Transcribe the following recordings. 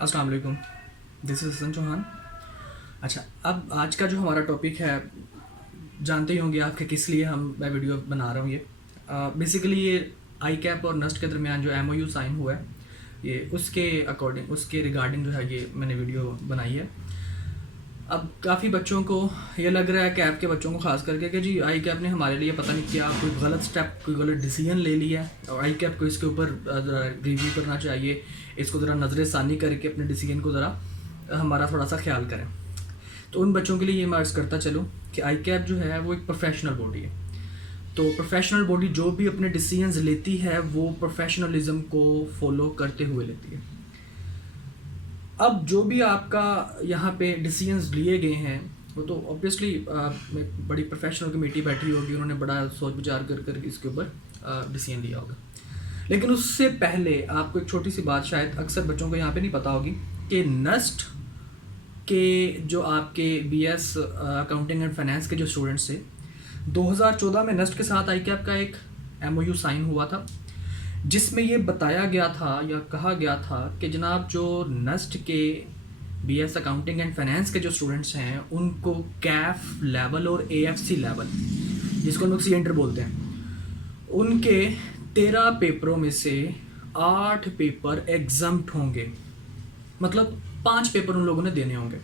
अस्सलाम वालेकुम, this is Hasan Chauhan. अच्छा, अब आज का जो हमारा टॉपिक है, जानते ही होंगे आप कि किस लिए मैं वीडियो बना रहा हूँ ये। बेसिकली ये आई कैप और नस्ट के दरमियान जो एमओयू साइन हुआ है, ये उसके रिगार्डिंग जो है ये मैंने वीडियो बनाई है। अब काफ़ी बच्चों को ये लग रहा है, कैप के बच्चों को खास करके, कि जी आई कैप ने हमारे लिए पता नहीं क्या कोई गलत स्टेप, कोई गलत डिसीजन ले लिया है और आई कैप को इसके ऊपर ज़रा रिव्यू करना चाहिए, इसको ज़रा नज़र षानी करके अपने डिसीजन को ज़रा हमारा थोड़ा सा ख्याल करें। तो उन बच्चों के लिए ये मैं अर्ज़ करता चलूँ कि आई कैप जो है वो एक प्रोफेशनल बॉडी है। तो प्रोफेशनल बॉडी जो भी अपने डिसीजंस लेती है वो प्रोफेशनलिज्म को फॉलो करते हुए लेती है। अब जो भी आपका यहाँ पे डिसीजंस लिए गए हैं वो तो ऑब्वियसली बड़ी प्रोफेशनल कमेटी बैठी होगी, उन्होंने बड़ा सोच विचार कर इसके ऊपर डिसीजन लिया होगा। लेकिन उससे पहले आपको एक छोटी सी बात शायद अक्सर बच्चों को यहाँ पे नहीं पता होगी कि नस्ट के जो आपके बीएस अकाउंटिंग एंड फाइनेंस के जो स्टूडेंट्स थे, 2014 में नस्ट के साथ आई कैप का एक एमओयू साइन हुआ था, जिसमें ये बताया गया था या कहा गया था कि जनाब जो नस्ट के बीएस अकाउंटिंग एंड फाइनेंस के जो स्टूडेंट्स हैं उनको कैफ लेवल और एएफसी लेवल, जिसको हम लोग सी एंटर बोलते हैं, उनके 13 पेपरों में से 8 पेपर एग्जम्प्ट होंगे। मतलब 5 पेपर उन लोगों ने देने होंगे।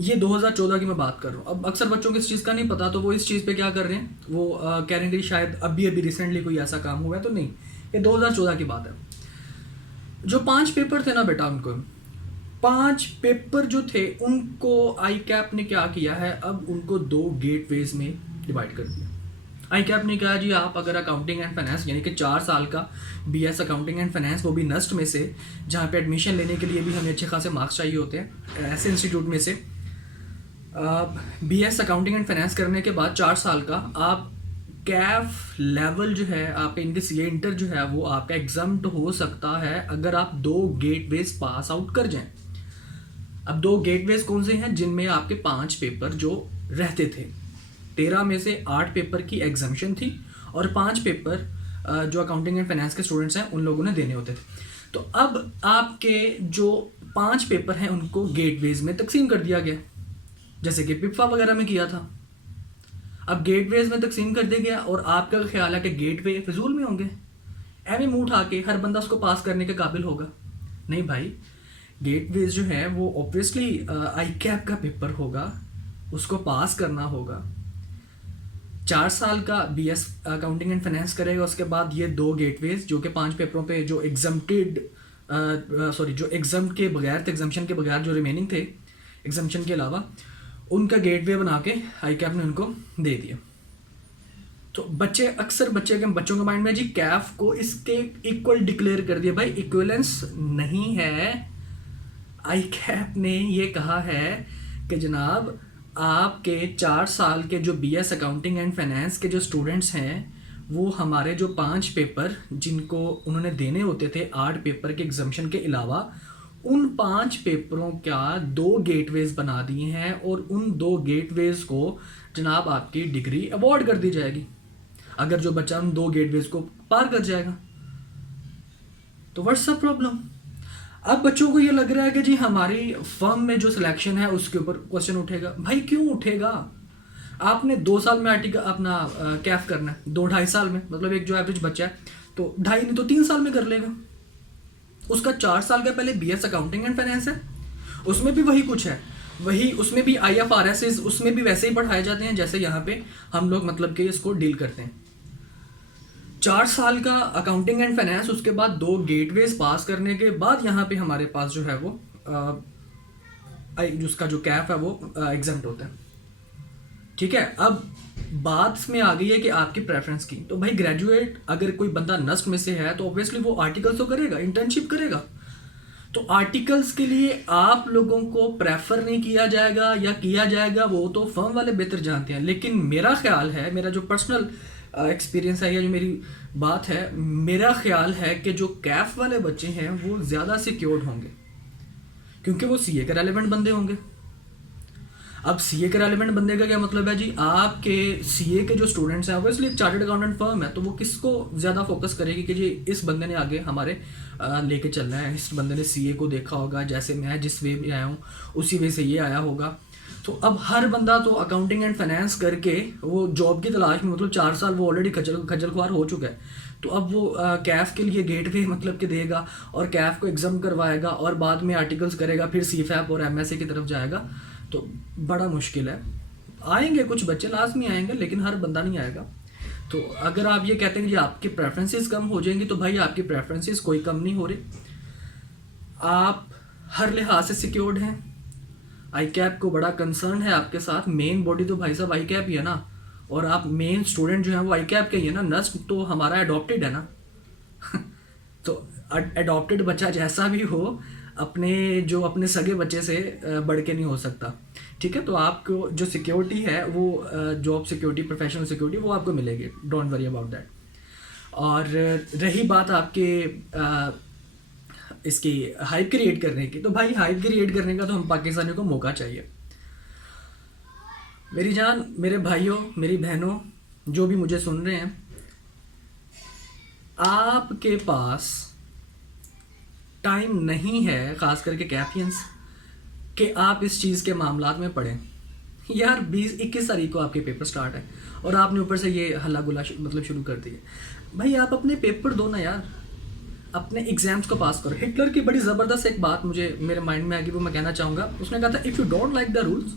ये 2014 की मैं बात कर रहा हूँ। अब अक्सर बच्चों को इस चीज़ का नहीं पता, तो वो इस चीज़ पे क्या कर रहे हैं, वो कह रहे हैं कि शायद अभी रिसेंटली कोई ऐसा काम हुआ है, तो नहीं, ये 2014 की बात है। जो 5 पेपर थे ना बेटा, उनको 5 पेपर जो थे उनको आई कैप ने क्या किया है, अब उनको 2 गेटवेज में डिवाइड कर दिया। आई कैप ने कहा जी आप अगर अकाउंटिंग एंड फाइनेंस यानी कि 4 साल का बीएस अकाउंटिंग एंड फाइनेंस, वो भी नस्ट में से, जहाँ पे एडमिशन लेने के लिए भी हमें अच्छे खासे मार्क्स चाहिए होते हैं, ऐसे इंस्टीट्यूट में से बीएस अकाउंटिंग एंड फाइनेंस करने के बाद 4 साल का आप कैफ लेवल जो है आपका इनके सी इंटर जो है वो आपका एग्जाम्प्ट हो सकता है अगर आप 2 गेटवेज पास आउट कर जाएं। अब 2 गेटवेज कौन से हैं, जिनमें आपके 5 पेपर जो रहते थे, 13 में से 8 पेपर की एग्जाम्शन थी और 5 पेपर जो अकाउंटिंग एंड फाइनेंस के स्टूडेंट्स हैं उन लोगों ने देने होते थे। तो अब आपके जो 5 पेपर हैं उनको गेटवेज में तकसीम कर दिया गया, जैसे कि पिप्फा वगैरह में किया था। अब गेटवेज में तकसीम कर दिया गया और आपका ख्याल है कि गेटवे फिजूल में होंगे, एवं मुंह उठा के हर बंदा उसको पास करने के काबिल होगा? नहीं भाई, गेटवेज जो है वो ऑब्वियसली आई कैप का पेपर होगा, उसको पास करना होगा। 4 साल का बीएस अकाउंटिंग एंड फाइनेंस करेगा, उसके बाद ये 2 गेटवेज जो कि 5 पेपरों पे जो जो एग्जाम के बगैर थे, एग्जाम्शन के बगैर जो रिमेनिंग थे एग्जाम्शन के अलावा, उनका गेटवे बना के आई कैप ने उनको दे दिया। तो बच्चों के माइंड में जी कैफ को इसके इक्वल डिक्लेयर कर दिया। भाई इक्वलेंस नहीं है। आई कैप ने ये कहा है कि जनाब आपके 4 साल के जो बीएस अकाउंटिंग एंड फाइनेंस के जो स्टूडेंट्स हैं वो हमारे जो 5 पेपर जिनको उन्होंने देने होते थे 8 पेपर के एग्जाम्शन के अलावा, उन 5 पेपरों का 2 गेटवेज बना दिए हैं और उन 2 गेटवेज को जनाब आपकी डिग्री अवॉर्ड कर दी जाएगी अगर जो बच्चा उन 2 गेटवेज को पार कर जाएगा। तो व्हाट्स द प्रॉब्लम? अब बच्चों को ये लग रहा है कि जी हमारी फर्म में जो सिलेक्शन है उसके ऊपर क्वेश्चन उठेगा। भाई क्यों उठेगा? आपने 2 साल में आर्टिकल अपना कैफ करना है, 2-2.5 साल में, मतलब एक जो एवरेज बच्चा है तो 2.5 नहीं तो 3 साल में कर लेगा। उसका 4 साल का पहले बीएस अकाउंटिंग एंड फाइनेंस है, उसमें भी वही कुछ है, वही उसमें भी आईएफआरएस उसमें भी वैसे ही पढ़ाए जाते हैं जैसे यहाँ पे हम लोग मतलब कि इसको डील करते हैं। 4 साल का अकाउंटिंग एंड फाइनेंस, उसके बाद 2 गेटवेज पास करने के बाद यहाँ पे हमारे पास जो है वो जिसका जो कैफ है वो एग्जाम्प्ट होता है। ठीक है, अब बात में आ गई है कि आपकी प्रेफरेंस की। तो भाई ग्रेजुएट अगर कोई बंदा नस्ट में से है तो ऑब्वियसली वो आर्टिकल्स तो करेगा, इंटर्नशिप करेगा। तो आर्टिकल्स के लिए आप लोगों को प्रेफर नहीं किया जाएगा या किया जाएगा वो तो फर्म वाले बेहतर जानते हैं। लेकिन मेरा ख्याल है, मेरा जो पर्सनल एक्सपीरियंस है या जो मेरी बात है, मेरा ख्याल है कि जो कैफ वाले बच्चे हैं वो ज़्यादा सिक्योर्ड होंगे क्योंकि वो सीए के रेलेवेंट बंदे होंगे। अब सीए के रेलिवेंट बनने का क्या मतलब है जी, आपके सीए के जो स्टूडेंट्स हैं ऑब्वियसली एक चार्टर्ड अकाउंटेंट फर्म है, तो वो किसको ज़्यादा फोकस करेगी कि जी इस बंदे ने आगे हमारे लेके चलना है, इस बंदे ने सीए को देखा होगा, जैसे मैं जिस वे में आया हूँ उसी वे से ये आया होगा। तो अब हर बंदा तो अकाउंटिंग एंड फाइनेंस करके वो जॉब की तलाश में, मतलब 4 साल वो ऑलरेडी खजल खुआर हो चुका है, तो अब वो कैफ के लिए गेटवे मतलब कि देगा और कैफ को एग्जाम करवाएगा और बाद में आर्टिकल्स करेगा, फिर सीफैप और एमएसए की तरफ जाएगा, तो बड़ा मुश्किल है। आएंगे कुछ बच्चे लाजमी आएंगे, लेकिन हर बंदा नहीं आएगा। तो अगर आप ये कहते हैं कि आपकी प्रेफरेंसेस कम हो जाएंगी, तो भाई आपकी प्रेफरेंसेस कोई कम नहीं हो रही, आप हर लिहाज से सिक्योर्ड हैं। आई कैप को बड़ा कंसर्न है आपके साथ, मेन बॉडी तो भाई साहब आई कैप ही है ना, और आप मेन स्टूडेंट जो है वो आई कैप के ही है ना, नस्ल तो हमारा एडॉप्टेड है ना तो एडॉप्टेड बच्चा जैसा भी हो अपने सगे बच्चे से बढ़ के नहीं हो सकता, ठीक है। तो आपको जो सिक्योरिटी है वो जॉब सिक्योरिटी, प्रोफेशनल सिक्योरिटी, वो आपको मिलेगी, डोंट वरी अबाउट दैट। और रही बात आपके इसकी हाइप क्रिएट करने की, तो भाई हाइप क्रिएट करने का तो हम पाकिस्तानियों को मौका चाहिए। मेरी जान, मेरे भाइयों, मेरी बहनों, जो भी मुझे सुन रहे हैं, आपके पास टाइम नहीं है, ख़ास करके कैफियंस, कि आप इस चीज़ के मामलात में पढ़ें। यार 20-21 तारीख को आपके पेपर स्टार्ट है और आपने ऊपर से ये हल्ला गुला मतलब शुरू कर दिया। भाई आप अपने पेपर दो ना यार, अपने एग्जाम्स को पास करो। हिटलर की बड़ी ज़बरदस्त एक बात मुझे मेरे माइंड में आ गई, वो मैं कहना चाहूँगा। उसने कहा था, if you don't like the rules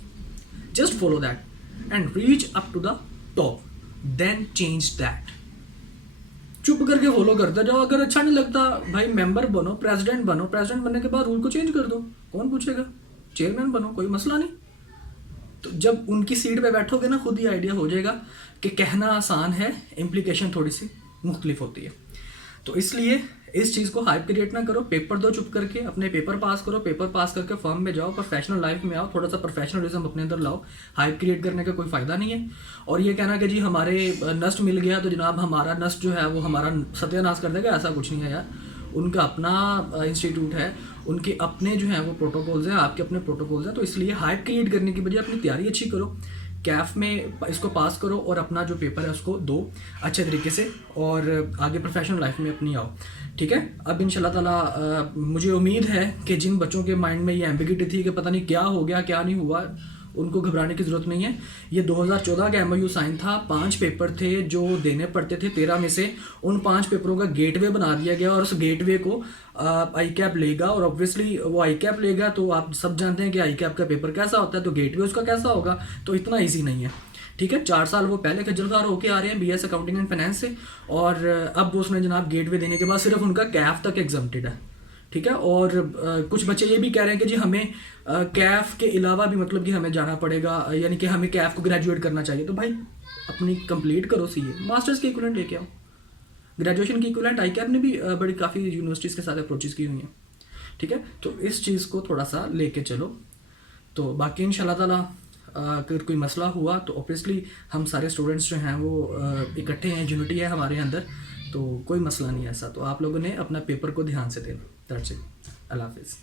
just follow that and reach up to the top, then change that. चुप करके फॉलो करते जाओ, अगर अच्छा नहीं लगता भाई मेंबर बनो, प्रेसिडेंट बनो, प्रेसिडेंट बनने के बाद रूल को चेंज कर दो, कौन पूछेगा, चेयरमैन बनो, कोई मसला नहीं। तो जब उनकी सीट पे बैठोगे ना, खुद ही आइडिया हो जाएगा कि कहना आसान है, इम्प्लीकेशन थोड़ी सी मुख्तलिफ होती है। तो इसलिए इस चीज़ को हाइप क्रिएट ना करो, पेपर दो चुप करके, अपने पेपर पास करो, पेपर पास करके फर्म में जाओ, प्रोफेशनल लाइफ में आओ, थोड़ा सा प्रोफेशनलिज्म अपने अंदर लाओ। हाइप क्रिएट करने का कोई फ़ायदा नहीं है। और ये कहना कि जी हमारे नस्ट मिल गया तो जनाब हमारा नस्ट जो है वो हमारा सत्यानाश कर देगा, ऐसा कुछ नहीं है यार। उनका अपना इंस्टीट्यूट है, उनके अपने जो हैं वो प्रोटोकॉल्स हैं, आपके अपने प्रोटोकॉल्स हैं। तो इसलिए हाइप क्रिएट करने की बजाय अपनी तैयारी अच्छी करो, कैफ में इसको पास करो और अपना जो पेपर है उसको दो अच्छे तरीके से, और आगे प्रोफेशनल लाइफ में अपनी आओ, ठीक है। अब इंशाल्लाह ताला मुझे उम्मीद है कि जिन बच्चों के माइंड में ये एम्बिगिटी थी कि पता नहीं क्या हो गया क्या नहीं हुआ, उनको घबराने की ज़रूरत नहीं है। ये 2014 का MOU साइन था, 5 पेपर थे जो देने पड़ते थे 13 में से, उन 5 पेपरों का गेटवे बना दिया गया और उस गेटवे को आई कैप लेगा। और ऑब्वियसली वो आई कैप लेगा तो आप सब जानते हैं कि आई कैप का पेपर कैसा होता है, तो गेटवे उसका कैसा होगा, तो इतना ईजी नहीं है, ठीक है। 4 साल वो पहले खज्जलखार होके आ रहे हैं BS अकाउंटिंग एंड फाइनेंस से, और अब उसने जनाब गेटवे देने के बाद सिर्फ उनका कैफ तक एग्जम्प्टेड है, ठीक है। और कुछ बच्चे ये भी कह रहे हैं कि जी हमें कैफ के अलावा भी मतलब कि हमें जाना पड़ेगा, यानी कि हमें कैफ को ग्रेजुएट करना चाहिए। तो भाई अपनी कंप्लीट करो सीए, मास्टर्स के इक्विवेलेंट लेके आओ, ग्रेजुएशन की इक्विवेलेंट आई कैप ने भी बड़ी काफ़ी यूनिवर्सिटीज़ के साथ अप्रोचेस की हुई हैं, ठीक है। तो इस चीज़ को थोड़ा सा लेके चलो। तो बाकी इंशाल्लाह ताला अगर कोई मसला हुआ तो ऑब्वियसली हम सारे स्टूडेंट्स जो हैं वो इकट्ठे हैं, यूनिटी है हमारे अंदर, तो कोई मसला नहीं है ऐसा। तो आप लोगों ने अपना पेपर को ध्यान से देना। That's it. अल्लाह हाफिज़।